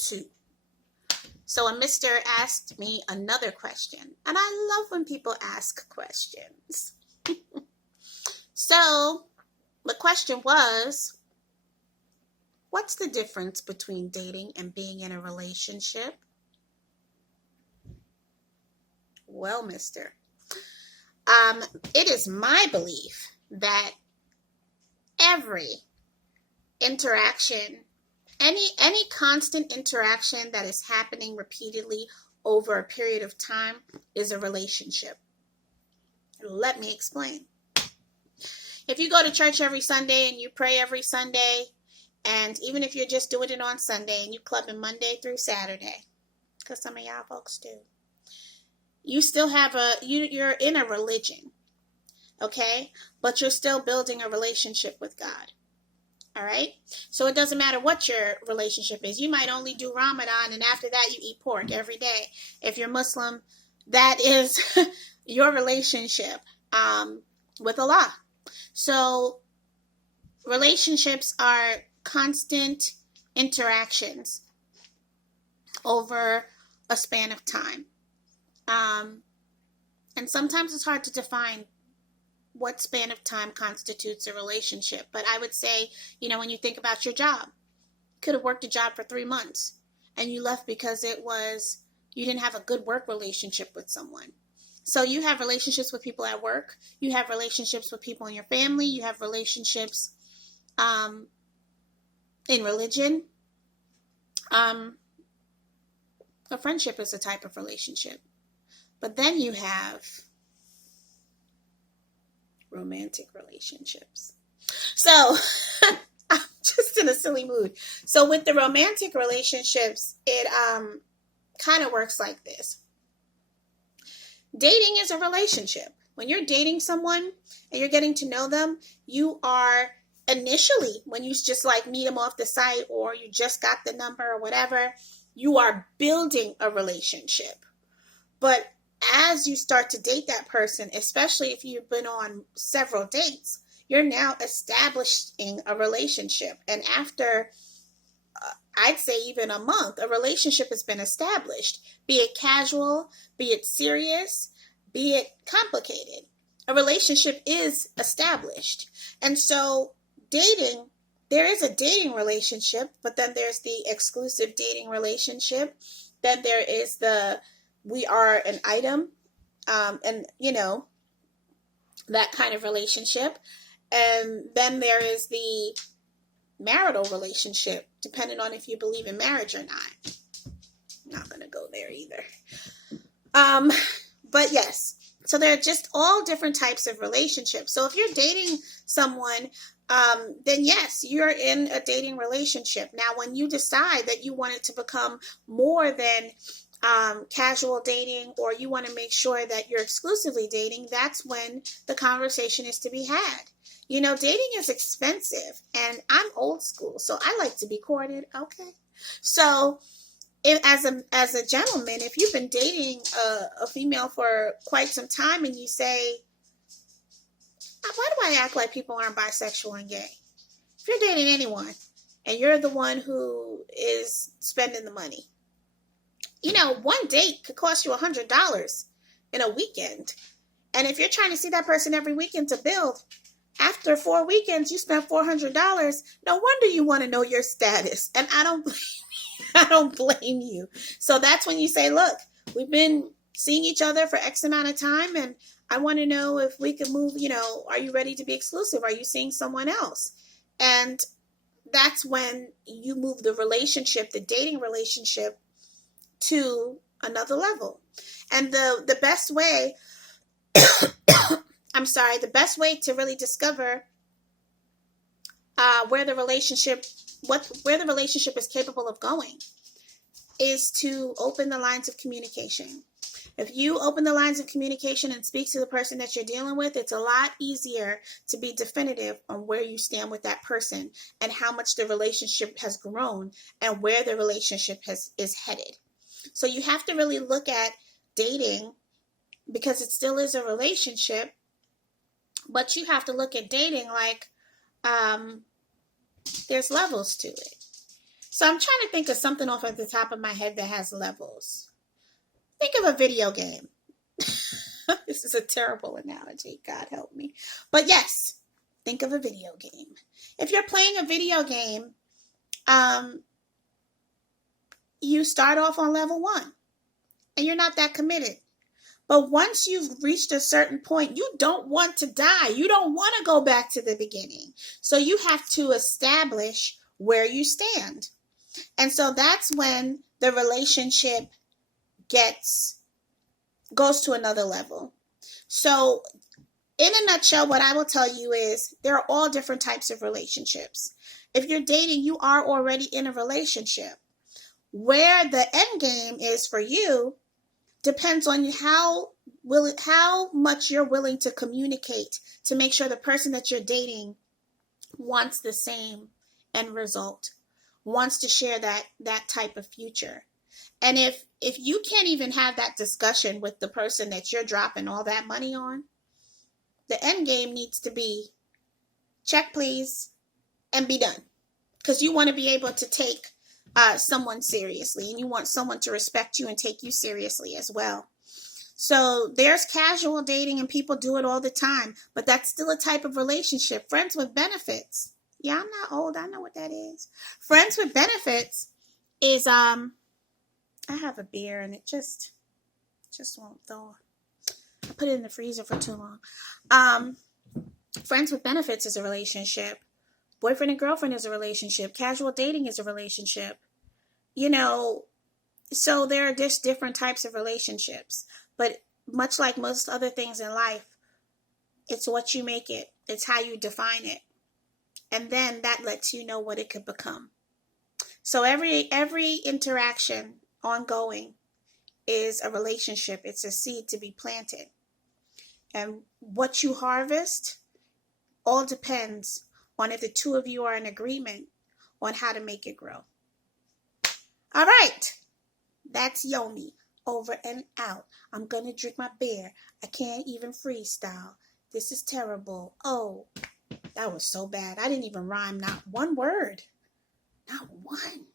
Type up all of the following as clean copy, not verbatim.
2. So a mister asked me another question, and I love when people ask questions. So the question was, what's the difference between dating and being in a relationship? Well, mister, it is my belief that every interaction, any constant interaction that is happening repeatedly over a period of time is a relationship. Let me explain. If you go to church every Sunday and you pray every Sunday, and even if you're just doing it on Sunday and you clubbing Monday through Saturday, because some of y'all folks do, you still have you're in a religion, okay? But you're still building a relationship with God. All right? So it doesn't matter what your relationship is. You might only do Ramadan, and after that you eat pork every day. If you're Muslim, that is your relationship with Allah. So relationships are constant interactions over a span of time. And sometimes it's hard to define what span of time constitutes a relationship. But I would say, when you think about your job, you could have worked a job for 3 months and you left because you didn't have a good work relationship with someone. So you have relationships with people at work. You have relationships with people in your family. You have relationships in religion. A friendship is a type of relationship. But then you have romantic relationships. So I'm just in a silly mood. So with the romantic relationships, it kind of works like this. Dating is a relationship. When you're dating someone and you're getting to know them, you are initially, when you just meet them off the site or you just got the number or whatever, you are building a relationship. But as you start to date that person, especially if you've been on several dates, you're now establishing a relationship. And after, I'd say even a month, a relationship has been established. Be it casual, be it serious, be it complicated. A relationship is established. And so dating, there is a dating relationship, but then there's the exclusive dating relationship. Then there is we are an item, and that kind of relationship. And then there is the marital relationship, depending on if you believe in marriage or not. I'm not going to go there either. But yes, so there are just all different types of relationships. So if you're dating someone, then yes, you're in a dating relationship. Now, when you decide that you want it to become more than casual dating, or you want to make sure that you're exclusively dating, that's when the conversation is to be had. Dating is expensive, and I'm old school, so I like to be courted. Okay. So as a gentleman, if you've been dating a female for quite some time and you say, why do I act like people aren't bisexual and gay? If you're dating anyone and you're the one who is spending the money, one date could cost you $100 in a weekend. And if you're trying to see that person every weekend to build, after 4 weekends, you spent $400. No wonder you want to know your status. And I don't blame you. So that's when you say, look, we've been seeing each other for X amount of time, and I want to know if we can move, are you ready to be exclusive? Are you seeing someone else? And that's when you move the relationship, the dating relationship, to another level. And the best way, the best way to really discover where the relationship is capable of going is to open the lines of communication. If you open the lines of communication and speak to the person that you're dealing with, it's a lot easier to be definitive on where you stand with that person and how much the relationship has grown and where the relationship is headed. So you have to really look at dating, because it still is a relationship, but you have to look at dating like there's levels to it. So I'm trying to think of something off at the top of my head that has levels. Think of a video game. This is a terrible analogy. God help me. But yes, think of a video game. If you're playing a video game, you start off on level 1 and you're not that committed. But once you've reached a certain point, you don't want to die. You don't want to go back to the beginning. So you have to establish where you stand. And so that's when the relationship goes to another level. So in a nutshell, what I will tell you is there are all different types of relationships. If you're dating, you are already in a relationship. Where the end game is for you depends on how much you're willing to communicate to make sure the person that you're dating wants the same end result, wants to share that type of future. And if you can't even have that discussion with the person that you're dropping all that money on, the end game needs to be check please and be done. Because you want to be able to take someone seriously, and you want someone to respect you and take you seriously as well. So there's casual dating, and people do it all the time, but that's still a type of relationship. Friends with benefits. Yeah, I'm not old. I know what that is. Friends with benefits is I have a beer and it just won't thaw. I put it in the freezer for too long. Friends with benefits is a relationship. Boyfriend and girlfriend is a relationship. Casual dating is a relationship. So there are just different types of relationships. But much like most other things in life, it's what you make it. It's how you define it. And then that lets you know what it could become. So every interaction ongoing is a relationship. It's a seed to be planted. And what you harvest all depends on if the two of you are in agreement on how to make it grow. All right. That's Yomi. Over and out. I'm going to drink my beer. I can't even freestyle. This is terrible. Oh, that was so bad. I didn't even rhyme. Not one word. Not one.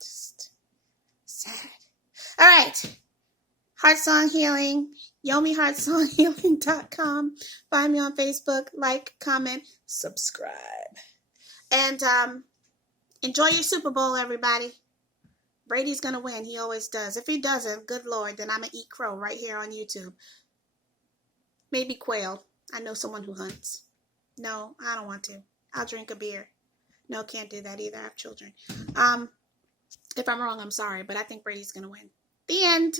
Just sad. All right. Heart Song Healing. YomiHeartSongHealing.com. Find me on Facebook. Like, comment, subscribe. And enjoy your Super Bowl, everybody. Brady's going to win. He always does. If he doesn't, good Lord, then I'm going to eat crow right here on YouTube. Maybe quail. I know someone who hunts. No, I don't want to. I'll drink a beer. No, can't do that either. I have children. If I'm wrong, I'm sorry, but I think Brady's going to win. The end.